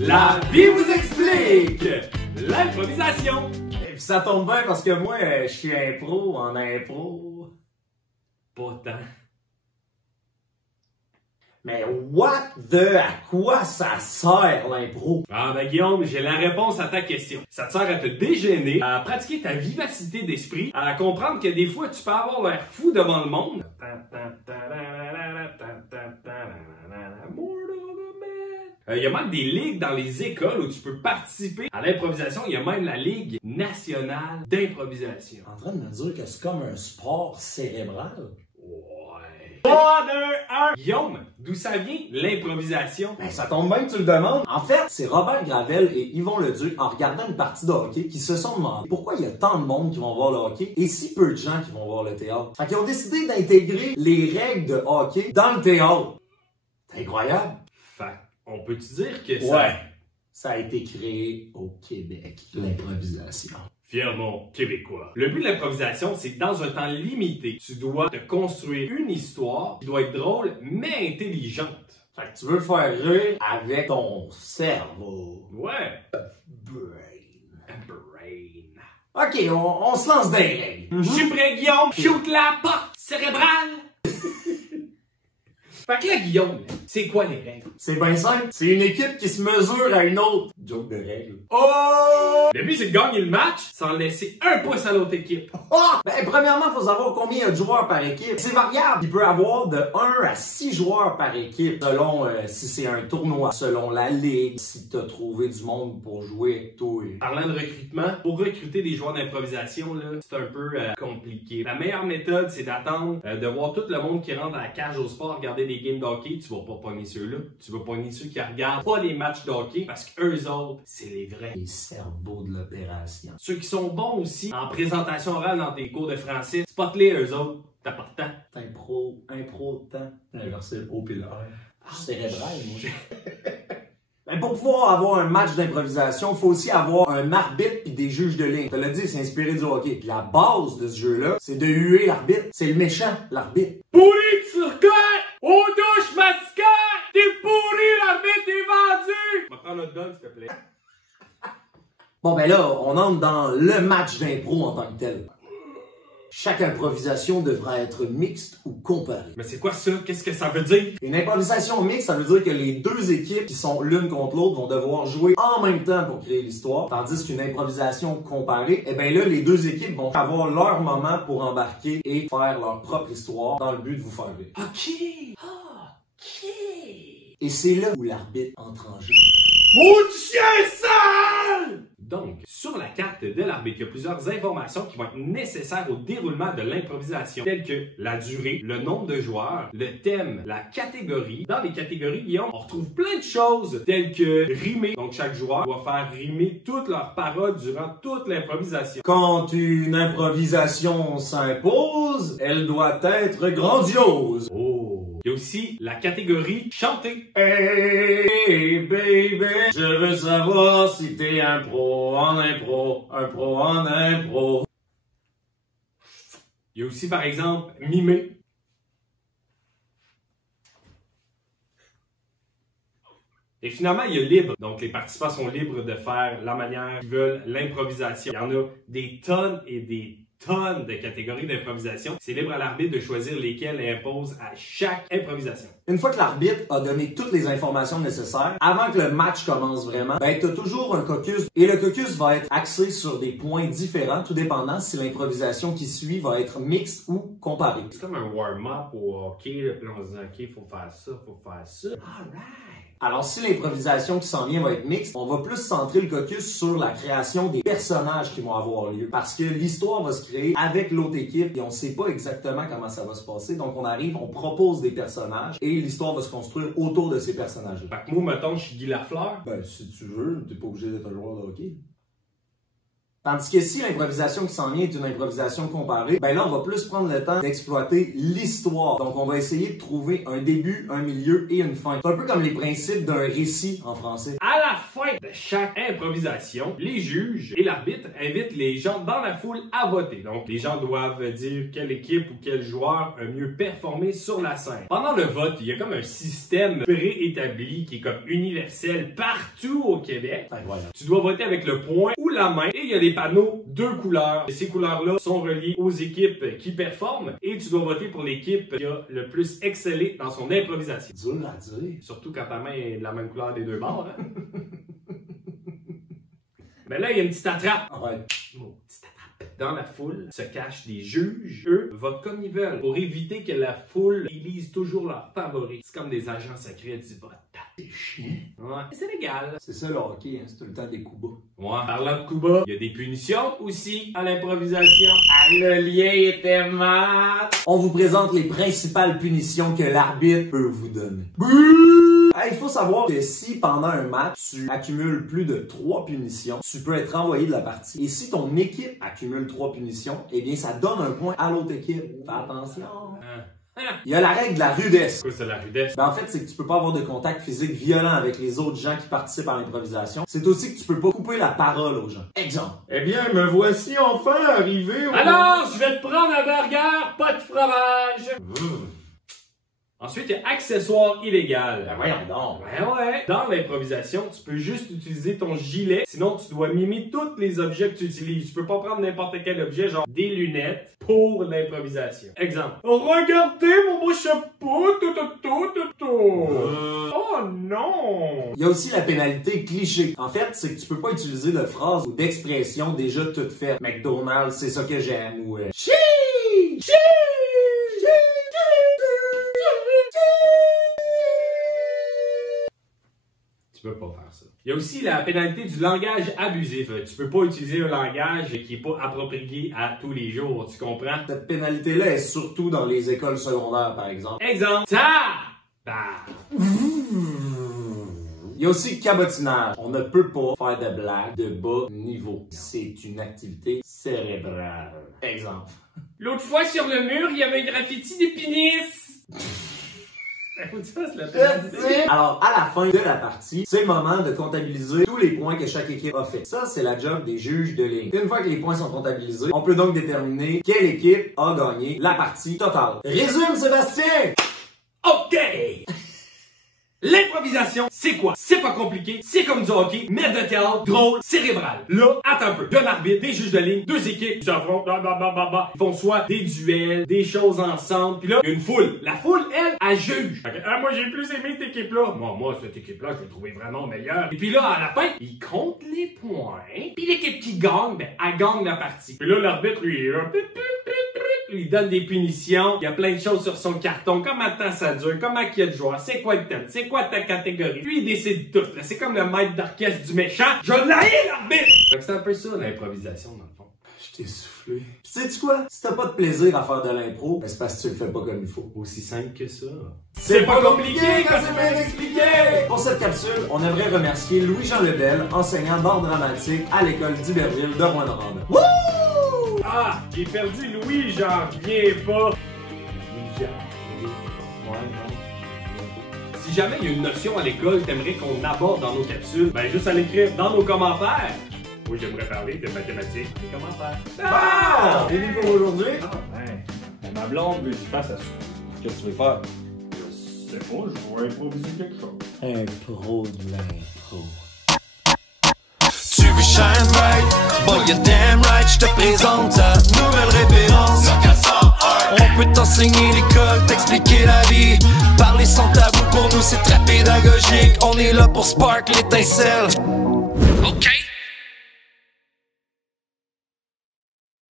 La vie vous explique l'improvisation. Et puis ça tombe bien parce que moi, je suis un pro en impro. Pas tant. Mais what the... À quoi ça sert l'impro? Ah ben Guillaume, j'ai la réponse à ta question. Ça te sert à te dégainer, à pratiquer ta vivacité d'esprit, à comprendre que des fois tu peux avoir l'air fou devant le monde. Il y a même des ligues dans les écoles où tu peux participer à l'improvisation. Il y a même la Ligue nationale d'improvisation. En train de me dire que c'est comme un sport cérébral? Ouais. 3, 2, 1. Guillaume, d'où ça vient l'improvisation? Ben, ça tombe bien que tu le demandes. En fait, c'est Robert Gravel et Yvon Leduc, en regardant une partie de hockey, qui se sont demandé pourquoi il y a tant de monde qui vont voir le hockey et si peu de gens qui vont voir le théâtre. Fait qu'ils ont décidé d'intégrer les règles de hockey dans le théâtre. C'est incroyable. Fait, on peut-tu dire que ça a été créé au Québec, l'improvisation. Fièrement québécois. Le but de l'improvisation, c'est que dans un temps limité, tu dois te construire une histoire qui doit être drôle, mais intelligente. Fait que tu veux faire rire avec ton cerveau. Ouais. Brain. Brain. OK, on se lance des règles. Je suis prêt, Guillaume. Shoot la porte cérébrale. Fait que là, Guillaume, c'est quoi les règles? C'est bien simple. C'est une équipe qui se mesure à une autre. Joke de règles. Oh! Le but, c'est de gagner le match sans laisser un pouce à l'autre équipe. Ah! Ben, premièrement, il faut savoir combien il y a de joueurs par équipe. C'est variable. Il peut y avoir de 1 à 6 joueurs par équipe, selon si c'est un tournoi, selon la ligue, si tu as trouvé du monde pour jouer avec toi. Parlant de recrutement, pour recruter des joueurs d'improvisation, là, c'est un peu compliqué. La meilleure méthode, c'est d'attendre de voir tout le monde qui rentre à la cage au sport regarder des games de hockey. Tu vas pas pogner ceux-là. Tu vas pogner ceux qui regardent pas les matchs de hockey parce qu'eux autres, c'est les vrais. Les cerveaux de l'opération. Ceux qui sont bons aussi en présentation orale dans tes cours de français, spot-les eux autres. T'as pas de temps. Impro de temps. Inverser le haut pis le R. Cérébral, moi. Ben, pour pouvoir avoir un match d'improvisation, il faut aussi avoir un arbitre puis des juges de ligne. Je te l'ai dit, c'est inspiré du hockey. Puis la base de ce jeu-là, c'est de huer l'arbitre. C'est le méchant, l'arbitre. Pourri de circuit! Aux douches masquées! T'es pourri, l'arbitre est vendu! On va prendre notre dog, s'il te plaît. Bon ben là, on entre dans le match d'impro en tant que tel. Chaque improvisation devra être mixte ou comparée. Mais c'est quoi ça? Qu'est-ce que ça veut dire? Une improvisation mixte, ça veut dire que les deux équipes qui sont l'une contre l'autre vont devoir jouer en même temps pour créer l'histoire. Tandis qu'une improvisation comparée, eh ben là, les deux équipes vont avoir leur moment pour embarquer et faire leur propre histoire dans le but de vous faire rire. OK! Et c'est là où l'arbitre entre en jeu. Mon chien sale! Donc, sur la carte de l'arbitre, il y a plusieurs informations qui vont être nécessaires au déroulement de l'improvisation, telles que la durée, le nombre de joueurs, le thème, la catégorie. Dans les catégories, Guillaume, on retrouve plein de choses, telles que rimer. Donc, chaque joueur doit faire rimer toutes leurs paroles durant toute l'improvisation. Quand une improvisation s'impose, elle doit être grandiose. Oh! Il y a aussi la catégorie chanter. Hey baby, je veux savoir si t'es un pro en impro, un pro en impro. Il y a aussi par exemple mimer. Et finalement, il y a libre. Donc, les participants sont libres de faire la manière qu'ils veulent l'improvisation. Il y en a des tonnes et des tonnes de catégories d'improvisation. C'est libre à l'arbitre de choisir lesquelles il impose à chaque improvisation. Une fois que l'arbitre a donné toutes les informations nécessaires, avant que le match commence vraiment, ben t'as toujours un caucus. Et le caucus va être axé sur des points différents, tout dépendant si l'improvisation qui suit va être mixte ou comparée. C'est comme un warm-up au hockey. Là, puis on se dit, OK, faut faire ça, faut faire ça. Alright! Alors, si l'improvisation qui s'en vient va être mixte, on va plus centrer le caucus sur la création des personnages qui vont avoir lieu. Parce que l'histoire va se créer avec l'autre équipe et on ne sait pas exactement comment ça va se passer. Donc, on arrive, on propose des personnages et l'histoire va se construire autour de ces personnages-là. Fait que moi, mettons, je suis Guy Lafleur. Ben, si tu veux, t'es pas obligé d'être un joueur de hockey. Tandis que si l'improvisation qui s'en vient est une improvisation comparée, ben là, on va plus prendre le temps d'exploiter l'histoire. Donc, on va essayer de trouver un début, un milieu et une fin. C'est un peu comme les principes d'un récit en français. À la fin de chaque improvisation, les juges et l'arbitre invitent les gens dans la foule à voter. Donc, les gens doivent dire quelle équipe ou quel joueur a mieux performé sur la scène. Pendant le vote, il y a comme un système préétabli qui est comme universel partout au Québec. Voilà. Tu dois voter avec le poing ou la main et il y a des panneaux 2 couleurs. Et ces couleurs-là sont reliées aux équipes qui performent et tu dois voter pour l'équipe qui a le plus excellé dans son improvisation. Dur à dire. Surtout quand ta main est de la même couleur des deux bords. Hein? Mais là, il y a une petite attrape. Ouais. Oh, petite attrape. Dans la foule se cachent des juges. Eux votent comme ils veulent pour éviter que la foule élise toujours leurs favoris. C'est comme des agents secrets du vote. C'est chiant. Ouais, c'est légal. C'est ça le hockey, hein? C'est tout le temps des coups bas. Ouais, parlant de coups bas, il y a des punitions aussi à l'improvisation. Ah, le lien était mal. On vous présente les principales punitions que l'arbitre peut vous donner. Il faut savoir que si pendant un match, tu accumules plus de 3 punitions, tu peux être renvoyé de la partie. Et si ton équipe accumule 3 punitions, eh bien ça donne un point à l'autre équipe. Fais attention. Il y a la règle de la rudesse. Quoi, c'est la rudesse? Ben en fait, c'est que tu peux pas avoir de contact physique violent avec les autres gens qui participent à l'improvisation. C'est aussi que tu peux pas couper la parole aux gens. Exemple. Eh bien, me voici enfin arrivé au... Alors, je vais te prendre un burger, pas de fromage. Ensuite, il y a accessoires illégal. Ben voyons donc. Ben ouais. Dans l'improvisation, tu peux juste utiliser ton gilet. Sinon, tu dois mimer tous les objets que tu utilises. Tu peux pas prendre n'importe quel objet, genre des lunettes, pour l'improvisation. Exemple. Regardez mon beau chapeau, Oh non! Il y a aussi la pénalité cliché. En fait, c'est que tu peux pas utiliser de phrases ou d'expressions déjà toutes faites. McDonald's, c'est ça que j'aime, ou Tu peux pas faire ça. Il y a aussi la pénalité du langage abusif. Tu peux pas utiliser un langage qui est pas approprié à tous les jours, tu comprends? Cette pénalité-là est surtout dans les écoles secondaires, par exemple. Exemple. Il y a aussi le cabotinage. On ne peut pas faire de blagues de bas niveau. C'est une activité cérébrale. Exemple. L'autre fois, sur le mur, il y avait un graffiti des pénis. Faut que tu fasses la pénalité. Alors, à la fin de la partie, c'est le moment de comptabiliser tous les points que chaque équipe a fait. Ça, c'est la job des juges de ligne. Une fois que les points sont comptabilisés, on peut donc déterminer quelle équipe a gagné la partie totale. Résume, Sébastien! OK! L'improvisation, c'est quoi? C'est pas compliqué, c'est comme du hockey, mais de théâtre, drôle, cérébral. Là, attends un peu. De l'arbitre, des juges de ligne, deux équipes qui s'affrontent, ils font soit des duels, des choses ensemble, puis là, il y a une foule. La foule, elle juge. Moi, j'ai plus aimé cette équipe-là. Moi, cette équipe-là, je l'ai trouvée vraiment meilleure. Et puis là, à la fin, il compte les points, puis l'équipe qui gagne, ben, elle gagne la partie. Puis là, l'arbitre, lui, il donne des punitions, il y a plein de choses sur son carton, combien de temps ça dure, comment il y a de joueurs, c'est quoi le thème, c'est quoi ta catégorie. Lui, il décide tout, là. C'est comme le maître d'orchestre du méchant. Je l'haïs, l'arbitre! Fait que c'est un peu ça, l'improvisation, dans le fond. Je t'ai soufflé. Pis sais-tu quoi? Si t'as pas de plaisir à faire de l'impro, ben c'est parce que tu le fais pas comme il faut. Aussi simple que ça. C'est pas compliqué quand c'est bien expliqué! Pour cette capsule, on aimerait remercier Louis-Jean Lebel, enseignant d'art dramatique à l'école d'Iberville de Rouyn-Noranda. Wouh! Ah! J'ai perdu Louis, j'en reviens pas. Si jamais il y a une notion à l'école que t'aimerais qu'on aborde dans nos capsules, ben juste à l'écrire dans nos commentaires. Moi, j'aimerais parler de mathématiques. Les commentaires. Ah! C'est fini pour aujourd'hui? Ma blonde veut que je fasse à ça. Qu'est-ce que tu veux faire? Je sais pas, je vais improviser quelque chose. Un pro de l'impro. Tu veux shine bright, boy you're damn right, je te présente ta nouvelle référence. On peut t'enseigner l'école, t'expliquer la vie, parler sans tabou, pour nous c'est très pédagogique. On est là pour spark l'étincelle. Ok.